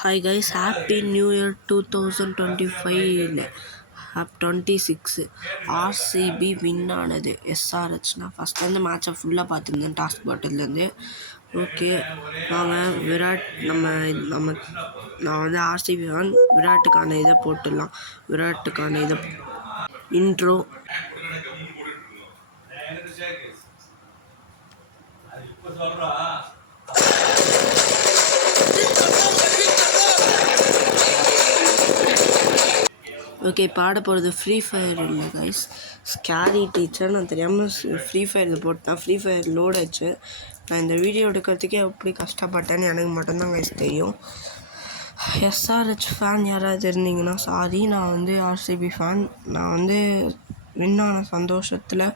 Hi guys, Happy New Year 2025. 26 RCB win ஆனது. எஸ்ஆர்ஹெச்னா first வந்து மேட்சை ஃபுல்லாக பார்த்துருந்தேன் டாஸ்க் பாட்டிலேருந்து. ஓகே வாங்க விராட் நான் வந்து ஆர்சிபி ஃபேன். விராட்டுக்கான இதை போட்டுடலாம். விராட்டுக்கான இதை இன்ட்ரோ. ஓகே பாட போகிறது ஃப்ரீ ஃபயர் இல்லை கைஸ், ஸ்கேரி டீச்சர். நான் தெரியாமல் ஃப்ரீ ஃபயர் இது போட்டேன். ஃப்ரீ ஃபயர் லோட் ஆச்சு. நான் இந்த வீடியோ எடுக்கிறதுக்கே எப்படி கஷ்டப்பட்டேன்னு எனக்கு மட்டும்தான் கைஸ் தெரியும். எஸ்ஆர்ஹெச் ஃபேன் யாராவது இருந்தீங்கன்னா சாரி. நான் வந்து ஆர்சிபி ஃபேன். நான் வந்து வின்னான சந்தோஷத்தில்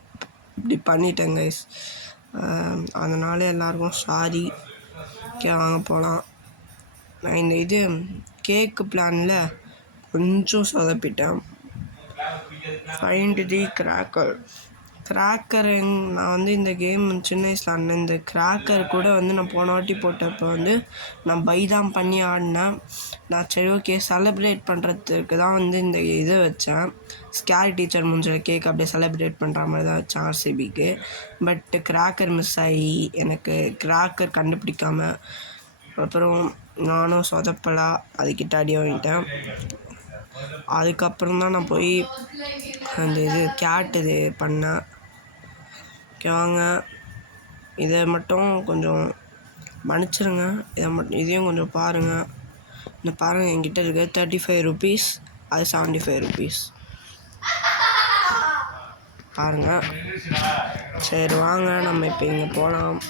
இப்படி பண்ணிட்டேன் கைஸ். அதனால் எல்லாருக்கும் சாரி. ஓகே வாங்க போகலாம். நான் இந்த இது கேக்கு பிளானில் கொஞ்சம் சொதப்பிட்டேன். ஃபைண்ட் தி கிராக்கர். நான் வந்து இந்த கேம் சின்ன வயசில் ஆடினேன். இந்த கிராக்கர் கூட வந்து நான் போன வாட்டி போட்டப்போ வந்து நான் பை தான் பண்ணி ஆடினேன். நான் சரி ஓகே செலிப்ரேட் பண்ணுறதுக்கு தான் வந்து இந்த இதை வச்சேன். ஸ்கேரி டீச்சர் முடிஞ்ச கேக் அப்படியே செலிப்ரேட் பண்ணுற மாதிரி தான் வச்சேன் ஆர்சிபிக்கு. பட் கிராக்கர் மிஸ் ஆகி எனக்கு கிராக்கர் கண்டுபிடிக்காமல் அப்புறம் நானும் சொதப்பலாக அதுக்கிட்ட அடி வாங்கிட்டேன். அதுக்கப்புறம் தான் நான் போய் அந்த இது கேட் இது பண்ணேன். வாங்க இதை மட்டும் கொஞ்சம் மன்னிச்சிருங்க. இதையும் கொஞ்சம் பாருங்கள். இந்த பாருங்கள் என்கிட்ட இருக்க 35 rupees, அது 75 rupees பாருங்கள். சரி வாங்க நம்ம இப்போ இங்கே போகலாம்.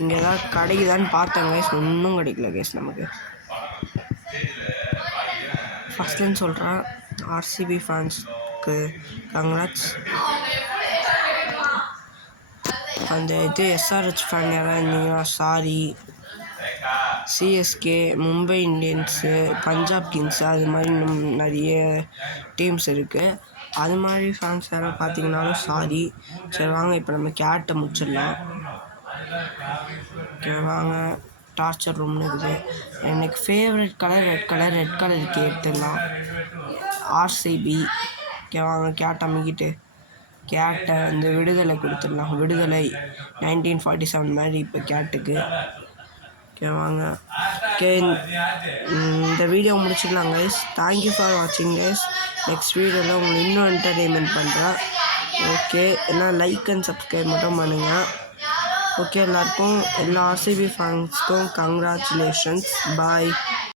இங்கே ஏதாவது கிடைக்குதான்னு பார்த்தேன் கைஸ், ஒன்றும் கிடைக்கல கைஸ் நமக்கு. ஃபஸ்ட்டுன்னு சொல்கிறேன் ஆர்சிபி ஃபேன்ஸ்க்கு கங்க்ராட்ஸ். அந்த இது எஸ்ஆர்ஹெச் ஃபேன் யாராவது இருந்தீங்கன்னா sorry. CSK, Mumbai Indians, Punjab kings, அது மாதிரி இன்னும் நிறைய டீம்ஸ் இருக்குது. அது மாதிரி ஃபேன்ஸ் யாராவது பார்த்தீங்கன்னாலும் சாரி. சரி வாங்க இப்போ நம்ம கேட்டை முடிச்சிடலாம். ஓகே வாங்க டார்ச்சர் ரூம்னு இருக்குது. எனக்கு ஃபேவரட் கலர் ரெட் கலருக்கு எடுத்துடலாம். ஆர்சிபி. ஓகே வாங்க கேட்டை அமைக்கிட்டு கேட்டை இந்த விடுதலை கொடுத்துடலாம். விடுதலை 1947 மாதிரி இப்போ கேட்டுக்கு. ஓகே வாங்க. ஓகே இந்த வீடியோ முடிச்சுக்கலாம் கைஸ். தேங்க்யூ ஃபார் வாட்சிங் கைஸ். நெக்ஸ்ட் வீடியோவில் உங்களுக்கு இன்னும் என்டர்டெயின்மெண்ட் பண்ணுறேன். ஓகே எல்லாம் லைக் அண்ட் சப்ஸ்கிரைப் மட்டும் பண்ணுங்கள். ஓகே எல்லாருக்கும் எல்லா ஆர்சிபி ஃபேன்ஸ்க்கும் கங்க்ராச்சுலேஷன்ஸ். பாய்.